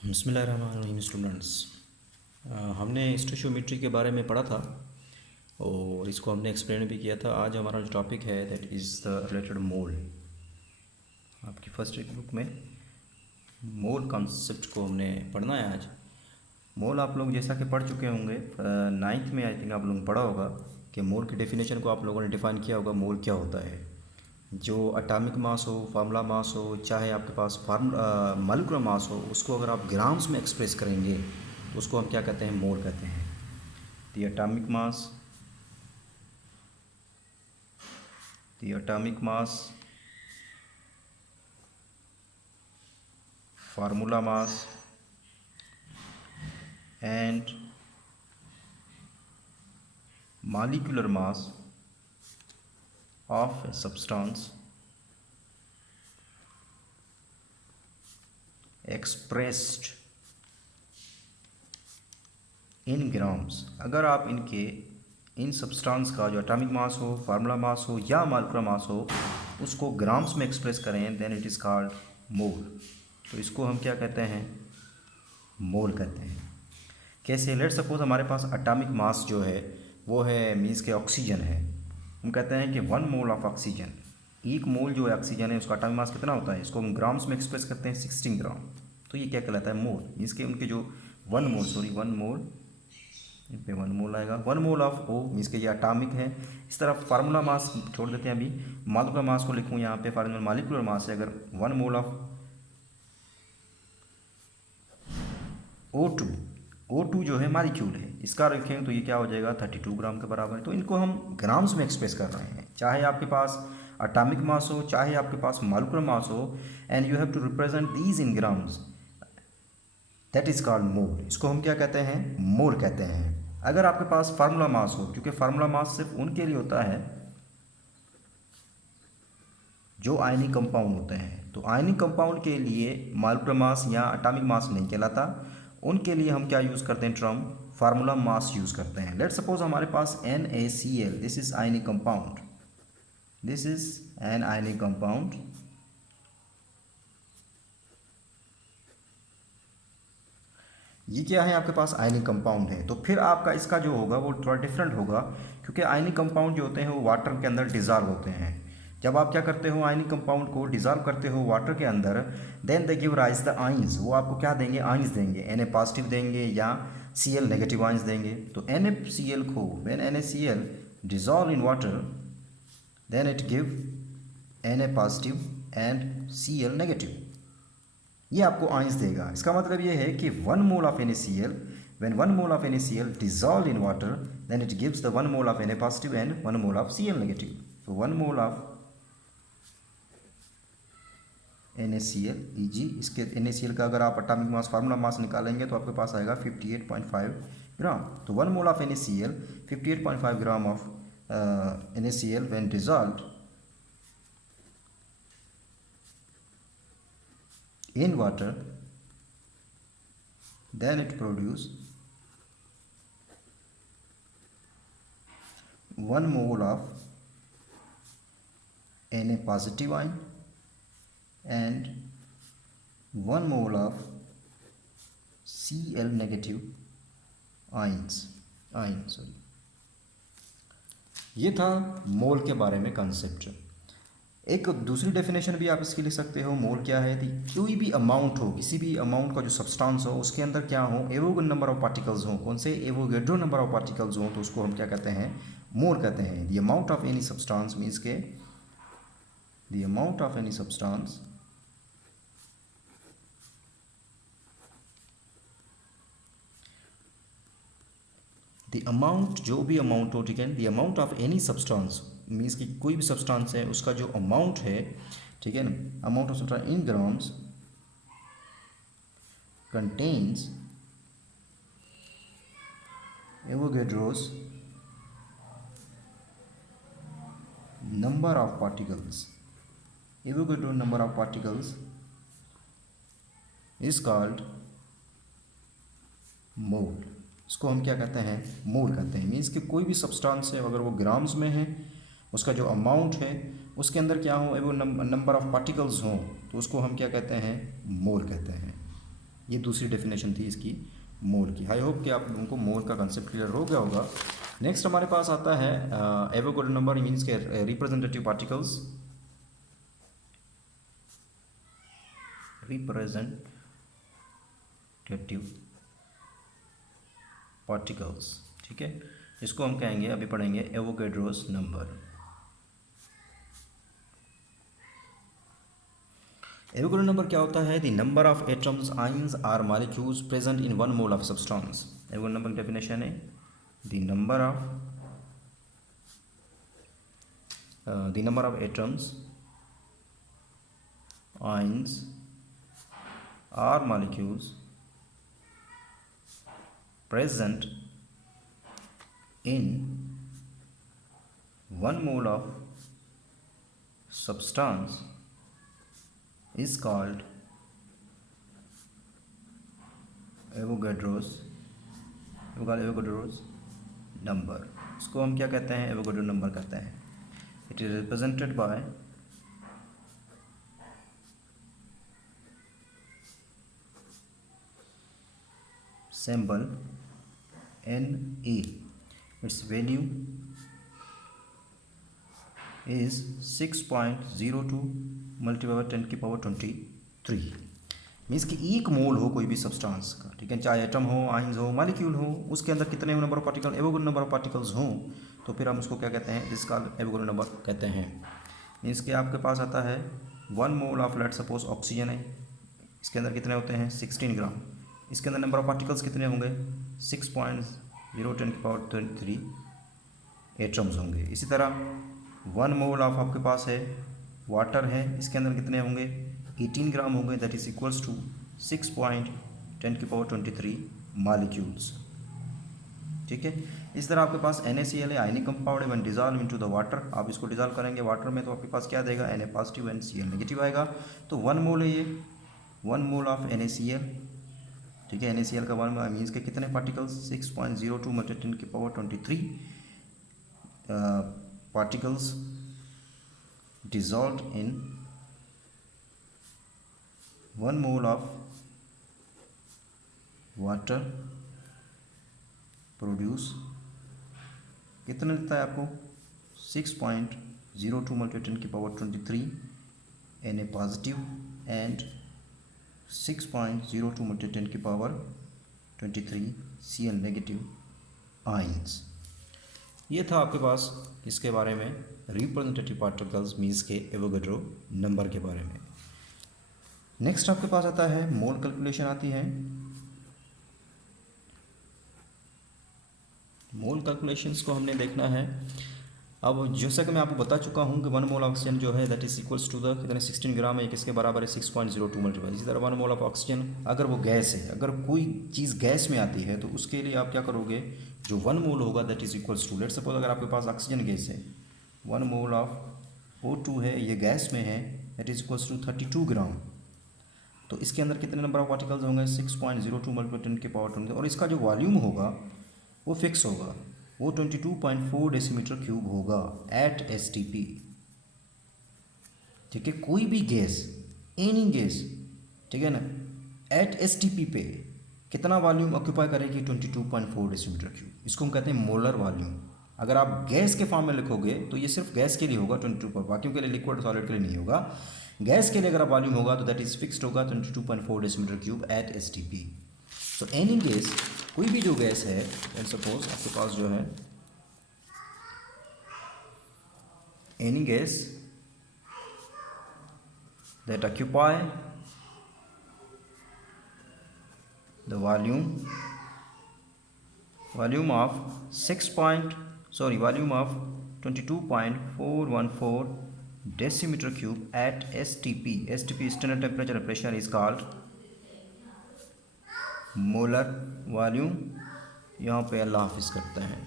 बिस्मिल्लाहिर्रहमानिर्रहीम स्टूडेंट्स। हमने स्टोशियोमेट्री के बारे में पढ़ा था और इसको हमने एक्सप्लेन भी किया था। आज हमारा जो टॉपिक है दैट इज़ द रिलेटेड मोल। आपकी फर्स्ट बुक में मोल कॉन्सेप्ट को हमने पढ़ना है आज। मोल आप लोग जैसा कि पढ़ चुके होंगे, नाइन्थ में आई थिंक आप लोगों ने पढ़ा होगा कि मोल की डेफिनेशन को आप लोगों ने डिफ़ाइन किया होगा। मोल क्या होता है? जो एटॉमिक मास हो, फार्मूला मास हो, चाहे आपके पास मॉलिक्यूलर मास हो, उसको अगर आप ग्राम्स में एक्सप्रेस करेंगे उसको हम क्या कहते हैं? मोल कहते हैं। The atomic mass, formula mass and molecular mass of a substance expressed in grams। अगर आप इन सब्सटेंस का जो एटॉमिक मास हो, फार्मूला मास हो या मॉलिक्यूलर मास हो, उसको ग्राम्स में एक्सप्रेस करें देन इट इज़ कॉल्ड मोल। तो इसको हम क्या कहते हैं? मोल कहते हैं। कैसे? लेट सपोज हमारे पास एटॉमिक मास जो है वो है मीन्स के ऑक्सीजन है। हम कहते हैं कि 1 मोल ऑफ ऑक्सीजन, एक मोल जो है ऑक्सीजन है उसका एटॉमिक मास कितना होता है? इसको हम ग्राम्स में एक्सप्रेस करते हैं 16 ग्राम। तो ये क्या कहलाता है? मोल। मीन्स के उनके जो 1 मोल इन पे 1 मोल आएगा। 1 मोल ऑफ ओ मीन्स के ये एटॉमिक है। इस तरफ फार्मूला मास छोड़ देते हैं, अभी मॉलिक्यूलर मास को लिखूँ यहाँ पे। फार्मूला मॉलिक्यूलर मास है अगर 1 मोल ऑफ O2 जो है मॉलिक्यूल है, इसका रखें तो ये क्या हो जाएगा? 32 ग्राम के बराबर है। तो इनको हम ग्राम्स में एक्सप्रेस कर रहे हैं, चाहे आपके पास एटॉमिक मास हो, चाहे आपके पास मॉलिक्यूलर मास हो, and you have to represent these in grams, that is called mole. इसको हम क्या कहते हैं? मोल कहते हैं। अगर आपके पास फार्मूला मास हो, क्योंकि फार्मूला मास सिर्फ उनके लिए होता है जो आयनिक कंपाउंड होते हैं, तो आयनिक कंपाउंड के लिए मॉलिक्यूलर मास या एटॉमिक मास नहीं कहलाता। उनके लिए हम क्या यूज़ करते हैं? टर्म फार्मूला मास यूज़ करते हैं। लेट सपोज हमारे पास NaCl, this is ionic compound, this is an ionic compound. ये क्या है? आपके पास आयनिक कंपाउंड है। तो फिर आपका इसका जो होगा वो थोड़ा डिफरेंट होगा, क्योंकि आयनिक कंपाउंड जो होते हैं वो वाटर के अंदर डिजॉल्व होते हैं। जब आप क्या करते हो? आयनिक कंपाउंड को डिजॉल्व करते हो वाटर के अंदर, then they give rise the ions. वो आपको क्या देंगे? आइंस देंगे। Na पॉजिटिव देंगे या Cl नेगेटिव आइंस देंगे। तो NaCl को when NaCl dissolve in water then it give Na positive and Cl negative. ये आपको आइंस देगा। इसका मतलब ये है कि 1 mole of NaCl, when 1 mole of NaCl dissolved in water, then it gives the 1 mole of Na positive and 1 mole of Cl negative. So 1 mole of NaCl Eg, इसके NaCl का अगर आप एटॉमिक मास फार्मूला मास निकालेंगे तो आपके पास आएगा 58.5 ग्राम। तो 1 mole of NaCl, 58.5 gram of NaCl when dissolved in water, then it produce 1 mole of Na positive ion and 1 mole of Cl negative ions। ये था मोल के बारे में कंसेप्ट। एक दूसरी डेफिनेशन भी आप इसकी लिख सकते हो। मोल क्या है? कोई भी अमाउंट हो, किसी भी अमाउंट का जो सब्सटेंस हो उसके अंदर क्या हो? एवोगेड्रो नंबर ऑफ पार्टिकल्स हो। कौन से? एवोगेड्रो नंबर ऑफ पार्टिकल्स हो, तो उसको हम क्या कहते हैं? मोल कहते हैं। The amount of any substance means के the amount of any substance the amount, जो भी अमाउंट हो, ठीक है, the amount of any substance means कि कोई भी सब्सटेंस है उसका जो अमाउंट है, ठीक है ना, amount of substance in grams contains Avogadro's number of particles. Avogadro number of particles is called mole. इसको हम क्या कहते हैं? मोल कहते हैं। मीन्स कि कोई भी सब्सटेंस है अगर वो ग्राम्स में है, उसका जो अमाउंट है उसके अंदर क्या हो? वो नंबर ऑफ पार्टिकल्स हों, तो उसको हम क्या कहते हैं? मोल कहते हैं। ये दूसरी डेफिनेशन थी इसकी मोल की। आई होप कि आप लोगों को मोल का कंसेप्ट क्लियर हो गया होगा। नेक्स्ट हमारे पास आता है एवोगाड्रो नंबर मीन्स के रिप्रेजेंटेटिव पार्टिकल्स। रिप्रेजेंटेटिव पार्टिकल्स, ठीक है, इसको हम कहेंगे, अभी पढ़ेंगे एवोगाड्रोस नंबर। एवोगाड्रो नंबर क्या होता है? The number of atoms, ions or molecules present in 1 mole of substance. Avogadro number की डेफिनेशन है the number of atoms, ions or molecules present in 1 mole of substance is called Avogadro's number। इसको हम क्या कहते हैं? Avogadro number कहते हैं। It is represented by symbol Ne। its value is 6.02 multiply by 10 की पावर 23। मीन्स कि एक मोल हो कोई भी सब्सटेंस का, ठीक है, चाहे एटम हो, आयंस हो, मॉलिक्यूल हो, उसके अंदर कितने number of particle, Avogadro number of particles हों, तो फिर हम उसको क्या कहते हैं? जिसका एवोगाड्रो नंबर कहते हैं। मीन्स कि आपके पास आता है 1 mole of, let suppose oxygen है, इसके अंदर कितने होते हैं? 16 ग्राम। इसके अंदर नंबर ऑफ पार्टिकल्स कितने होंगे? 6.010 की पावर 23 एटम्स होंगे। इसी तरह 1 मोल ऑफ आपके पास है वाटर है, इसके अंदर कितने होंगे? 18 ग्राम होंगे, दैट इज इक्वल्स टू 6.10 की पावर 23 मॉलिक्यूल्स, ठीक है। इस तरह आपके पास NaCl है, आयनिक कंपाउंड है, when dissolve into the water. आप इसको डिजॉल्व करेंगे वाटर में तो आपके पास क्या देगा? Na positive and Cl negative आएगा। तो 1 मोल है ये, 1 मोल ऑफ NaCl, ठीक है। NaCl का 1 मीन्स के कितने पार्टिकल्स? 6.02 मल्टीप्लाई 10 की power 23 particles dissolved in 1 mole of water produce कितना देता है आपको? 6.02 मल्टीप्लाई 10 की power 23 Na positive and 6.02 multiply 10 की पावर 23 Cl नेगेटिव आयंस। ये था आपके पास इसके बारे में रिप्रेजेंटेटिव पार्टिकल्स मीन्स के एवोगाड्रो नंबर के बारे में। नेक्स्ट आपके पास आता है मोल कैलकुलेशन आती है। मोल कैलकुलेशंस को हमने देखना है। अब जैसा कि मैं आपको बता चुका हूँ कि 1 मोल ऑक्सीजन जो है that is equals to the कितने 16 ग्राम है, किसके बराबर है? 6.02 मल्टीप्लाई। इसी तरह 1 मोल ऑफ ऑक्सीजन अगर वो गैस है, अगर कोई चीज़ गैस में आती है तो उसके लिए आप क्या करोगे? जो 1 मोल होगा that is equals to, let suppose अगर आपके पास ऑक्सीजन गैस है, 1 मोल ऑफ O2 है, ये गैस में है, दैट इज इक्वल्स टू 32 ग्राम। तो इसके अंदर कितने नंबर ऑफ पार्टिकल्स होंगे? 6.02 मल्टीप्लाई 10 की पावर 20। और इसका जो वॉल्यूम होगा वो फिक्स होगा, वो 22.4 डेसीमीटर क्यूब होगा एट STP, ठीक है। कोई भी गैस, एनी गैस, ठीक है ना, एट STP पे कितना वॉल्यूम ऑक्यूपाई करेगी? 22.4 डेसीमीटर क्यूब। इसको हम कहते हैं मोलर वॉल्यूम। अगर आप गैस के फॉर्म में लिखोगे तो ये सिर्फ गैस के लिए होगा 22 पर, बाकियों के लिए लिक्विड सॉलिड के लिए नहीं होगा। गैस के लिए अगर वॉल्यूम होगा तो दैट इज फिक्स्ड होगा 22.4 डेसीमीटर क्यूब एट STP। तो एनी गैस, कोई भी जो गैस है, लेट्स सपोज आपके पास जो है any gas that occupy the volume of 22.414 decimeter cube at STP. STP standard temperature and pressure is called molar volume। यहाँ पे अल्लाह हाफिज़ करते हैं।